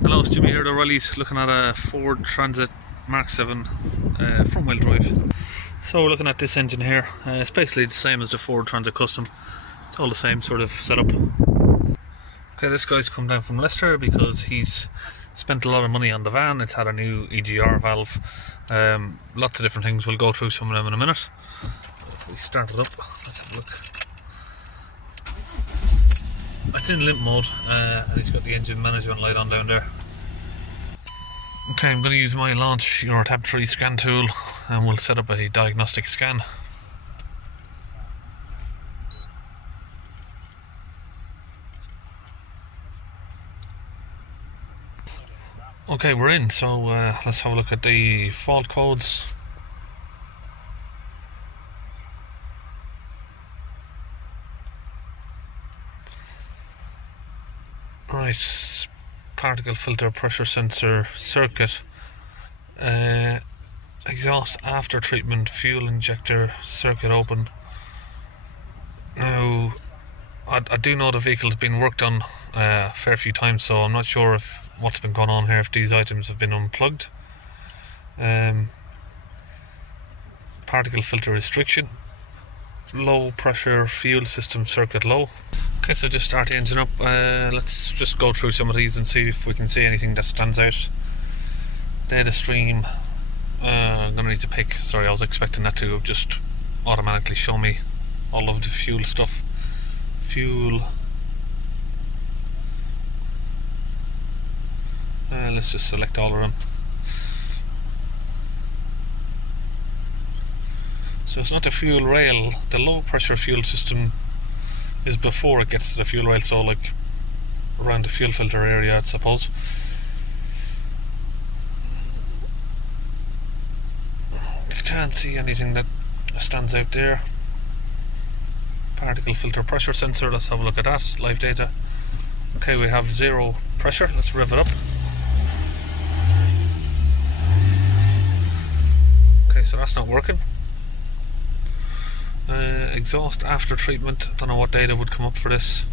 Hello, it's Jimmy here at O'Reilly's, looking at a Ford Transit Mark 7 front wheel drive. So we're looking at this engine here. It's basically the same as the Ford Transit Custom. It's all the same sort of setup. Okay, this guy's come down from Leicester because he's spent a lot of money on the van. It's had a new EGR valve, lots of different things. We'll go through some of them in a minute. If we start it up, let's have a look. It's in limp mode, and he's got the engine management light on down there. Okay, I'm going to use my launch your tab 3 scan tool, and we'll set up a diagnostic scan. Okay, we're in, so let's have a look at the fault codes. Right, particle filter pressure sensor circuit, exhaust after treatment, fuel injector circuit open. Now, I do know the vehicle's been worked on a fair few times, so I'm not sure if what's been going on here, if these items have been unplugged. Particle filter restriction, low pressure fuel system circuit low. Okay, so just start the engine up. Let's just go through some of these and see if we can see anything that stands out. Data stream, I'm going to need to pick, sorry, I was expecting that to just automatically show me all of the fuel stuff. Fuel, let's just select all of them. So it's not the fuel rail, the low pressure fuel system is before it gets to the fuel rail, so like around the fuel filter area, I suppose. I can't see anything that stands out there. Particle filter pressure sensor, let's have a look at that, live data. Okay, we have 0 pressure, let's rev it up. Okay, so that's not working. Exhaust after treatment, don't know what data would come up for this.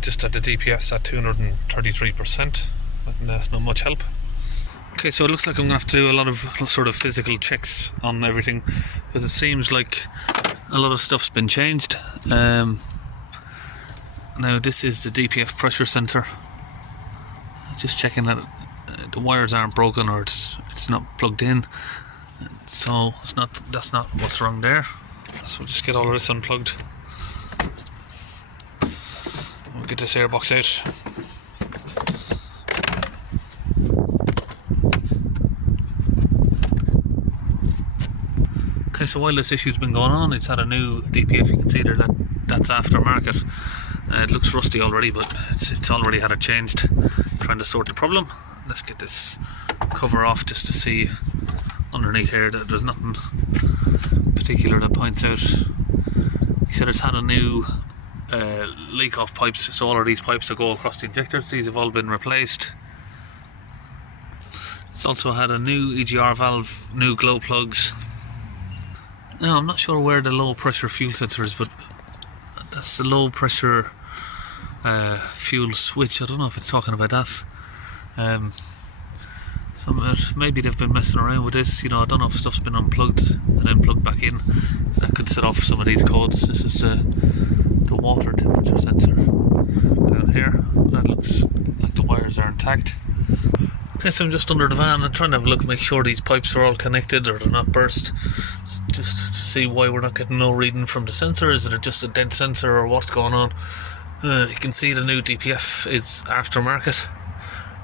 Just that the DPF's at 233%, but that's not much help. Okay, so it looks like I'm going to have to do a lot of sort of physical checks on everything, because it seems like a lot of stuff's been changed. Now this is the DPF pressure sensor. Just checking that the wires aren't broken or it's not plugged in. So that's not what's wrong there. So we'll just get all of this unplugged. We'll get this airbox out. Okay, so while this issue's been going on, it's had a new DPF. You can see there that's aftermarket. It looks rusty already, but it's already had it changed. Trying to sort the problem. Let's get this cover off just to see underneath here that there's nothing particular that points out. He said it's had a new leak off pipes, so all of these pipes that go across the injectors, these have all been replaced. It's also had a new EGR valve, new glow plugs. Now I'm not sure where the low pressure fuel sensor is, but that's the low pressure fuel switch. I don't know if it's talking about that. Maybe they've been messing around with this, you know. I don't know if stuff's been unplugged and then plugged back in. That could set off some of these codes. This is the water temperature sensor down here. That looks like the wires are intact. Okay, so I'm just under the van and trying to have a look, make sure these pipes are all connected or they're not burst, just to see why we're not getting no reading from the sensor. Is it just a dead sensor or what's going on? You can see the new DPF is aftermarket,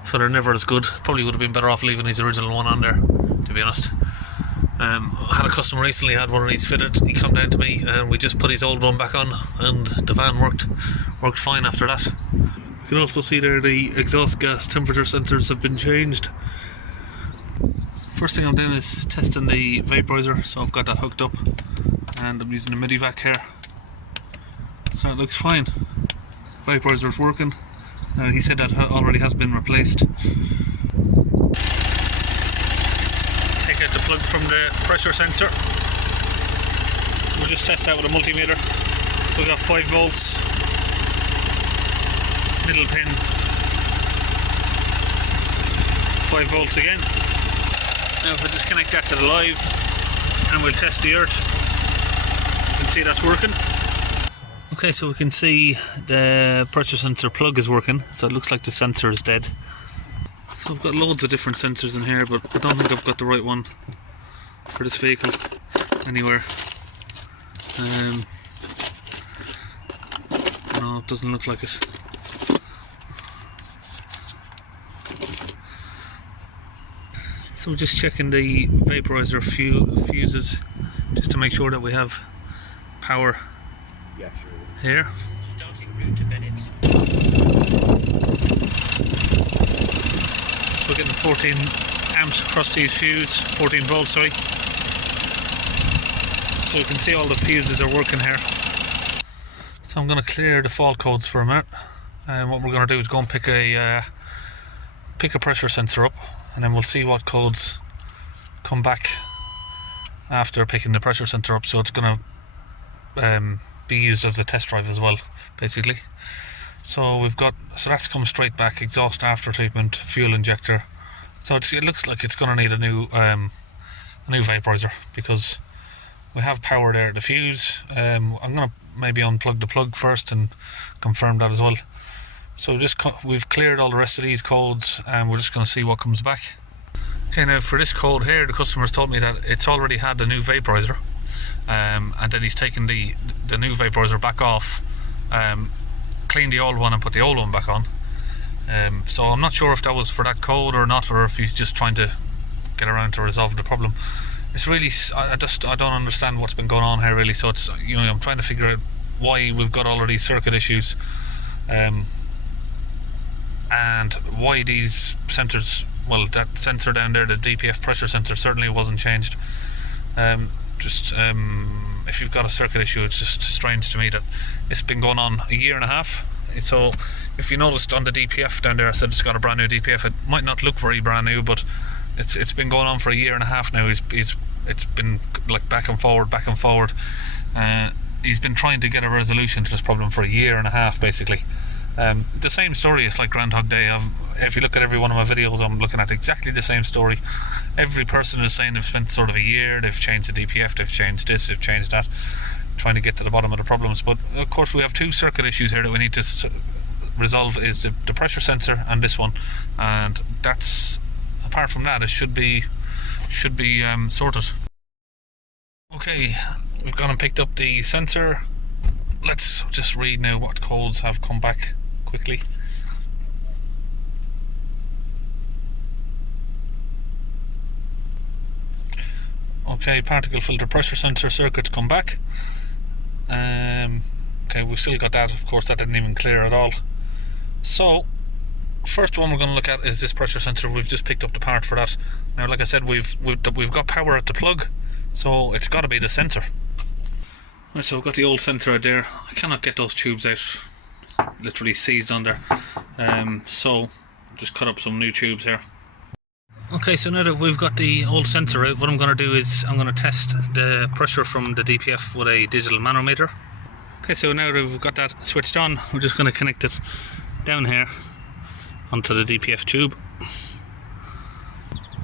so they're never as good. Probably would have been better off leaving his original one on there, to be honest. I had a customer recently had one of these fitted. He came down to me and we just put his old one back on, and the van worked fine after that. You can also see there the exhaust gas temperature sensors have been changed. First thing I'm doing is testing the vaporizer, so I've got that hooked up and I'm using a midi vac here. So it looks fine. Vaporizer is working. He said that already has been replaced. Take out the plug from the pressure sensor. let's test that with a multimeter. So we've got 5 volts, middle pin, 5 volts again. Now if I just connect that to the live and we'll test the earth, you can see that's working. Okay, so we can see the pressure sensor plug is working, so it looks like the sensor is dead. So I've got loads of different sensors in here, but I don't think I've got the right one for this vehicle anywhere. No, it doesn't look like it. So we're just checking the vaporizer fuses just to make sure that we have power. Yeah, sure. Here. Starting route to minutes. So we're getting 14 amps across these fuses, 14 volts, sorry. So you can see all the fuses are working here. So I'm going to clear the fault codes for a minute. And what we're going to do is go and pick a pressure sensor up, and then we'll see what codes come back after picking the pressure sensor up. So it's going to be used as a test drive as well, basically. So we've got, so that's come straight back: exhaust after treatment, fuel injector. So it looks like it's going to need a new vaporizer, because we have power there at the fuse. I'm going to maybe unplug the plug first and confirm that as well. So we've cleared all the rest of these codes, and we're just going to see what comes back. Okay, now for this code here, the customer's told me that it's already had a new vaporizer, and then he's taken the new vaporizer back off, cleaned the old one and put the old one back on. So I'm not sure if that was for that code or not, or if he's just trying to get around to resolve the problem. It's really, I don't understand what's been going on here really. So it's, you know, I'm trying to figure out why we've got all of these circuit issues, and why these sensors, well, that sensor down there, the DPF pressure sensor, certainly wasn't changed. If you've got a circuit issue, it's just strange to me that it's been going on a year and a half. So if you noticed on the DPF down there, I said it's got a brand new DPF. It might not look very brand new, but it's been going on for a year and a half now. It's been like back and forward. He's been trying to get a resolution to this problem for a year and a half, basically. The same story. It's like Groundhog Day. If you look at every one of my videos, I'm looking at exactly the same story. Every person is saying they've spent sort of a year, they've changed the DPF, they've changed this, they've changed that, trying to get to the bottom of the problems. But of course we have two circuit issues here that we need to resolve, is the pressure sensor and this one, and that's, apart from that, it should be sorted. Okay, we've gone and picked up the sensor. Let's just read now what codes have come back quickly. Okay, particle filter pressure sensor circuits come back. Okay, we've still got that. Of course, that didn't even clear at all. So, first one we're going to look at is this pressure sensor. We've just picked up the part for that. Now, like I said, we've got power at the plug, so it's got to be the sensor. Right, so I've got the old sensor out there. I cannot get those tubes out. Literally seized on there. So just cut up some new tubes here. Okay, so now that we've got the old sensor out, what I'm going to do is I'm going to test the pressure from the DPF with a digital manometer. Okay, so now that we've got that switched on, we're just going to connect it down here onto the DPF tube.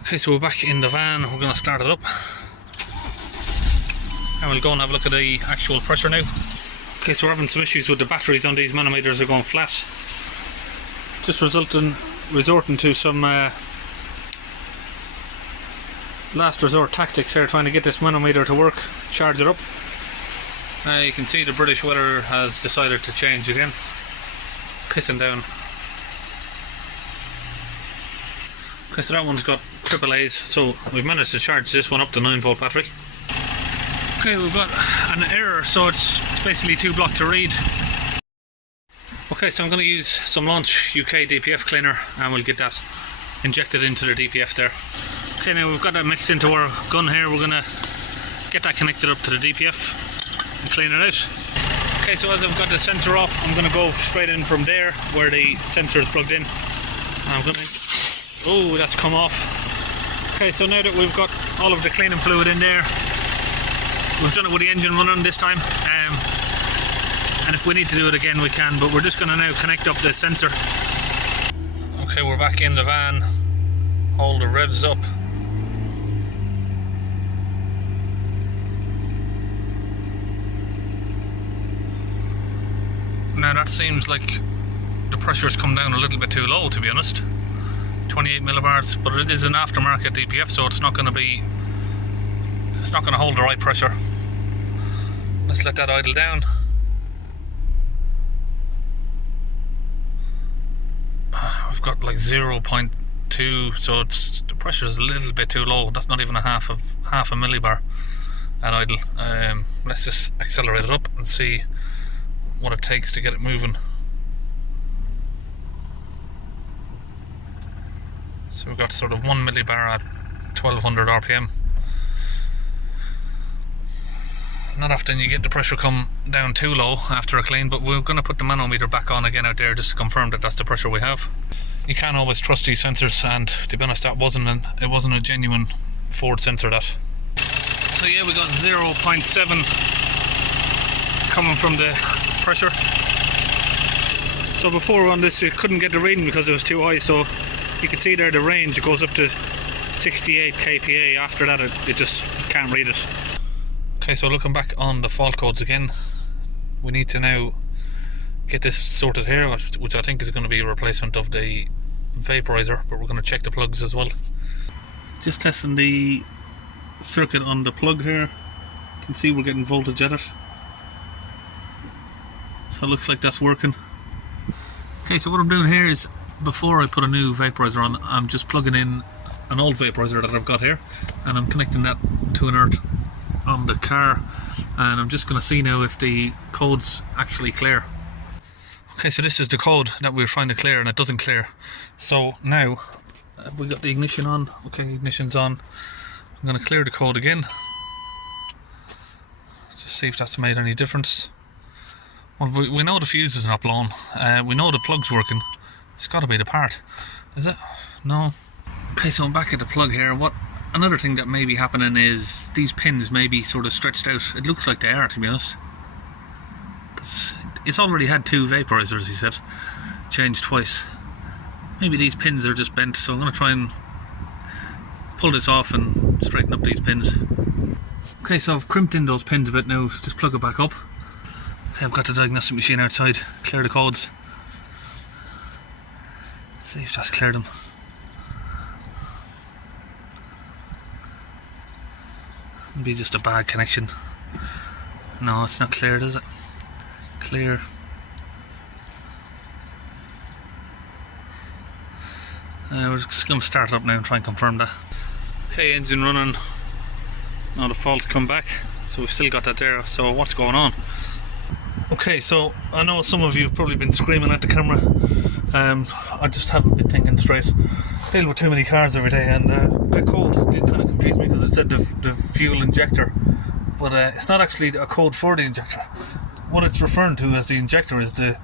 Okay, so we're back in the van. We're going to start it up, and we'll go and have a look at the actual pressure now. Okay, so we're having some issues with the batteries on these manometers. Are going flat, just resorting to some last resort tactics here, trying to get this manometer to work, charge it up. You can see the British weather has decided to change again, pissing down. Okay, so that one's got AAA's, so we've managed to charge this one up to 9-volt battery. Okay, we've got an error, so it's basically too blocked to read. Okay, so I'm going to use some Launch UK DPF cleaner, and we'll get that injected into the DPF there. Okay, now we've got that mixed into our gun here. We're going to get that connected up to the DPF and clean it out. Okay, so as I've got the sensor off, I'm going to go straight in from there where the sensor is plugged in. I'm going to, oh, that's come off. Okay, so now that we've got all of the cleaning fluid in there, We've done it with the engine running this time, and if we need to do it again we can, but we're just going to now connect up the sensor. Okay, we're back in the van. Hold the revs up. Now that seems like the pressure's come down a little bit too low, to be honest. 28 millibars, but it is an aftermarket DPF, so it's not going to hold the right pressure. Let's let that idle down. We've got like 0.2, so the pressure is a little bit too low. That's not even half a millibar at idle. Let's just accelerate it up and see what it takes to get it moving. So we've got sort of 1 millibar at 1200 RPM. Not often you get the pressure come down too low after a clean, but we're going to put the manometer back on again out there just to confirm that that's the pressure we have. You can't always trust these sensors, and to be honest, it wasn't a genuine Ford sensor, that. So yeah, we got 0.7 coming from the pressure. So before on this you couldn't get the reading because it was too high, so you can see there the range goes up to 68 kPa. After that it just can't read it. Okay, so looking back on the fault codes again, we need to now get this sorted here, which I think is going to be a replacement of the vaporizer, but we're going to check the plugs as well. Just testing the circuit on the plug here. You can see we're getting voltage at it, so it looks like that's working. Okay, so what I'm doing here is, before I put a new vaporizer on, I'm just plugging in an old vaporizer that I've got here, and I'm connecting that to an earth on the car, and I'm just going to see now if the code's actually clear. Okay, so this is the code that we're trying to clear, and it doesn't clear. So now we got the ignition on. Okay, ignition's on. I'm going to clear the code again, just see if that's made any difference. Well, we know the fuse is not blown. We know the plug's working. It's got to be the part, is it? No. Okay, so I'm back at the plug here. Another thing that may be happening is these pins may be sort of stretched out. It looks like they are, to be honest, because it's already had 2 vaporizers, he said, changed twice. Maybe these pins are just bent, so I'm going to try and pull this off and straighten up these pins. Okay, so I've crimped in those pins a bit now. Just plug it back up. Okay, I've got the diagnostic machine outside. Clear the codes. See if that's cleared them. Be just a bad connection. No, it's not cleared, is it? Clear. We're just going to start it up now and try and confirm that. Okay, engine running. Now the fault's come back, so we've still got that there. So what's going on? Okay, so I know some of you have probably been screaming at the camera. I just haven't been thinking straight. Deal with too many cars every day, and that code did kind of confuse me because it said the fuel injector, but it's not actually a code for the injector. What it's referring to as the injector is the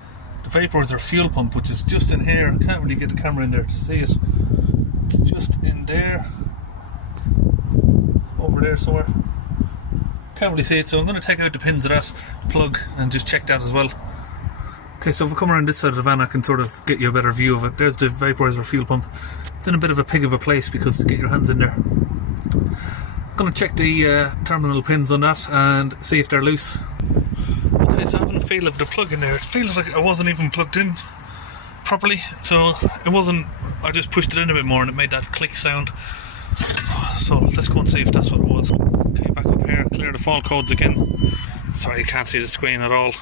vaporizer fuel pump, which is just in here. I can't really get the camera in there to see it. It's just in there, over there somewhere. Can't really see it, so I'm going to take out the pins of that plug and just check that as well. Okay, so if I come around this side of the van, I can sort of get you a better view of it. There's the vaporizer fuel pump. It's in a bit of a pig of a place because to get your hands in there. I'm going to check the terminal pins on that and see if they're loose. Okay, so having a feel of the plug in there, it feels like I wasn't even plugged in properly, so it wasn't. I just pushed it in a bit more and it made that click sound. So let's go and see if that's what it was. Okay, back up here, clear the fault codes again. Sorry, you can't see the screen at all.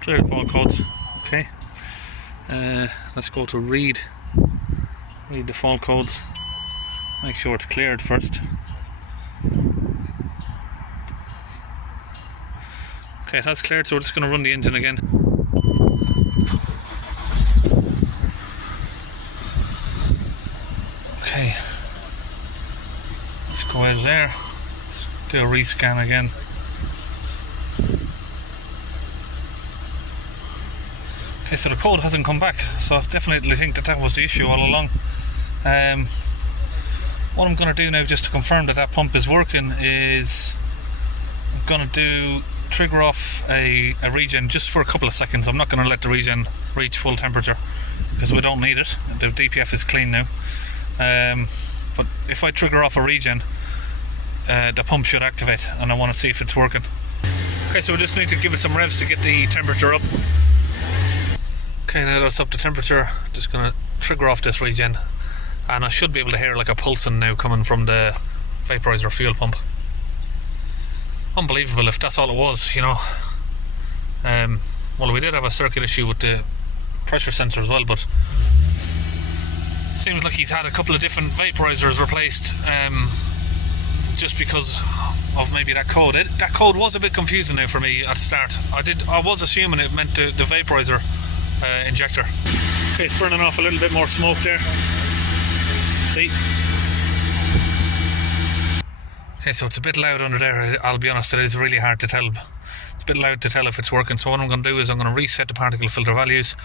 Clear the fault codes. Okay, let's go to read the fault codes. Make sure it's cleared first. Okay, that's cleared, so we're just going to run the engine again. Okay, let's go out of there. Let's do a rescan again. Okay, so the code hasn't come back, so I definitely think that was the issue all along. What I'm going to do now, just to confirm that pump is working, is I'm going to trigger off a regen just for a couple of seconds. I'm not going to let the regen reach full temperature because we don't need it. The DPF is clean now. But if I trigger off a regen, the pump should activate, and I want to see if it's working. Okay, so we just need to give it some revs to get the temperature up. Okay, now that's up to temperature, just going to trigger off this regen, and I should be able to hear like a pulsing now coming from the vaporizer fuel pump. Unbelievable if that's all it was, you know. Well, we did have a circuit issue with the pressure sensor as well, but seems like he's had a couple of different vaporizers replaced, just because of maybe that code. That code was a bit confusing now for me at the start. I was assuming it meant the vaporizer injector. Okay, it's burning off a little bit more smoke there. Let's see. Okay, so it's a bit loud under there. I'll be honest, it is really hard to tell. It's a bit loud to tell if it's working. So what I'm going to do is I'm going to reset the particle filter values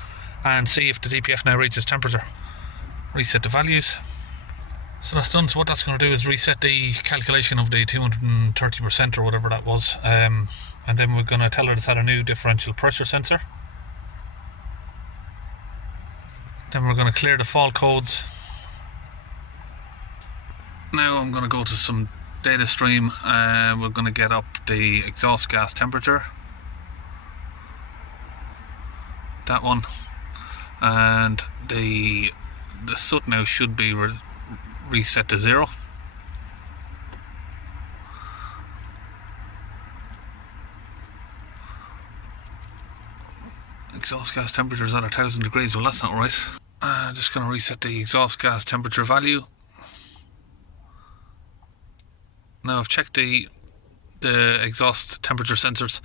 and see if the DPF now reaches temperature. Reset the values. So that's done. So what that's going to do is reset the calculation of the 230% or whatever that was, and then we're going to tell her it's had a new differential pressure sensor. Then we're going to clear the fault codes. Now I'm going to go to some data stream. We're going to get up the exhaust gas temperature, that one, and the soot now should be reset to 0. Exhaust gas temperature is at 1000 degrees. Well, that's not right. Just going to reset the exhaust gas temperature value. Now I've checked the exhaust temperature sensors.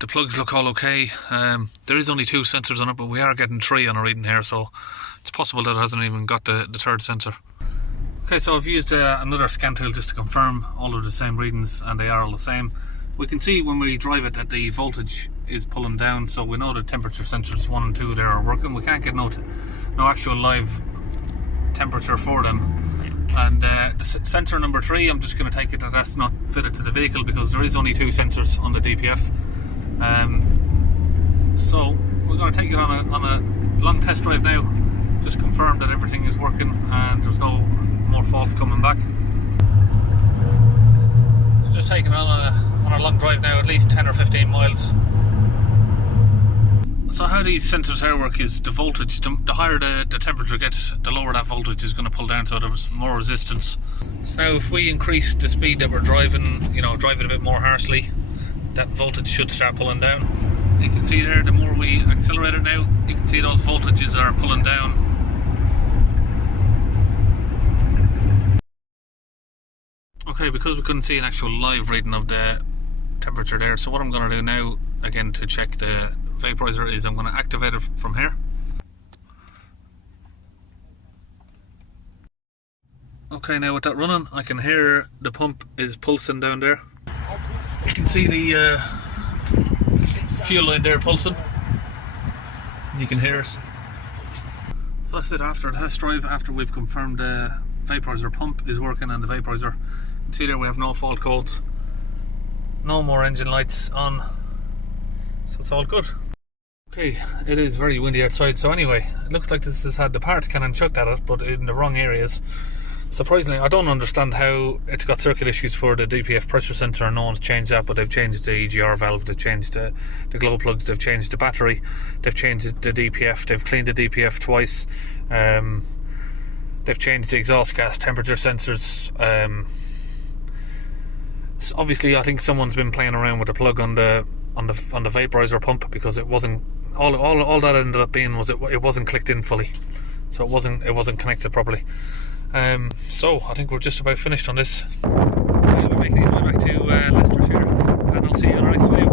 The plugs look all okay. There is only 2 sensors on it, but we are getting 3 on a reading here, so it's possible that it hasn't even got the 3rd sensor. Okay, so I've used another scan tool just to confirm all of the same readings, and they are all the same. We can see when we drive it that the voltage is pulling down, so we know the temperature sensors 1 and 2 there are working. We can't get no actual live temperature for them. And the sensor number 3, I'm just going to take it that that's not fitted to the vehicle because there is only 2 sensors on the DPF. So we're going to take it on a long test drive now, just confirm that everything is working and there's no more faults coming back. So just taking it on a long drive now, at least 10 or 15 miles. So how these sensors here work is the voltage, the higher the temperature gets, the lower that voltage is going to pull down, so there's more resistance. So now if we increase the speed that we're driving, you know, drive it a bit more harshly, that voltage should start pulling down. You can see there, the more we accelerate it now, you can see those voltages are pulling down. Okay, because we couldn't see an actual live reading of the temperature there, so what I'm going to do now, again to check the vaporizer, is I'm going to activate it from here. Okay, now with that running, I can hear the pump is pulsing down there. You can see the fuel line there pulsing. You can hear it. So that's it after the test drive, after we've confirmed the vaporizer pump is working and the vaporizer. You can see there we have no fault codes, no more engine lights on, so it's all good. Okay, it is very windy outside, so anyway, it looks like this has had the parts cannon chucked at it, but in the wrong areas. Surprisingly, I don't understand how it's got circuit issues for the DPF pressure sensor and no one's changed that, but they've changed the EGR valve, they've changed the glow plugs, they've changed the battery, they've changed the DPF, they've cleaned the DPF twice, they've changed the exhaust gas temperature sensors. So obviously I think someone's been playing around with the plug on the vaporizer pump, because it wasn't all that ended up being was it wasn't clicked in fully, so it wasn't connected properly. So I think we're just about finished on this. So we're making our way back to Leicestershire, and I'll see you in our next video.